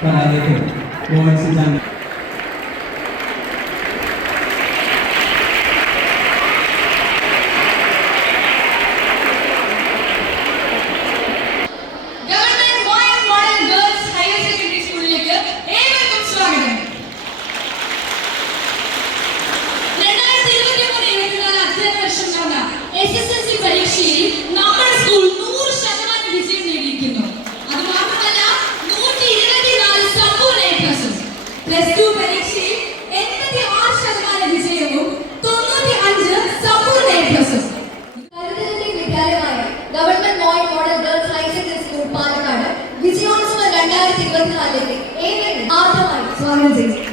കലാലയത്തിൽ മോഹൻസി channel SSLC പരീക്ഷയിൽ നമ്മുടെ സ്കൂൾ 100% വിജയം നേടിയിരിക്കുന്നു. അതുമാത്രമല്ല 124 സമ്പൂർണ്ണ എ+. +2 പരീക്ഷയിൽ 86% വിജയവും 95 സമ്പൂർണ്ണ എ+. കരുതലിന്റെ വിദ്യാലയമായ government model girls higher secondary school Palakkad വിജയോത്സവം 2024 ഏവരെയും ആർദ്രമായി സ്വാഗതം ചെയ്യുന്നു.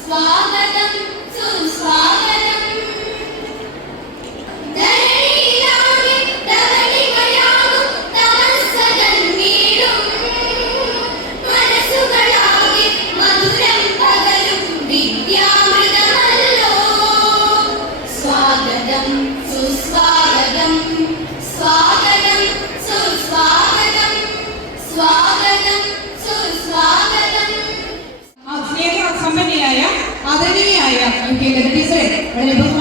സ്വാഗതം സുസ്വാഗതം ധരണിയിലാകെ ധവളിമയാകും തമസ്സകൾ വീടും മനസ്സുകളാകെ മധുരം പകരും വിദ്യാമൃതമല്ലോ. സ്വാഗതം സുസ്വാഗതം സ്വാഗതം സുസ്വാഗതം സ്വാഗതം സുസ്വാഗതം. സ്നേഹസമ്പന്നയായ ആദരണീയായ ടീച്ചറെ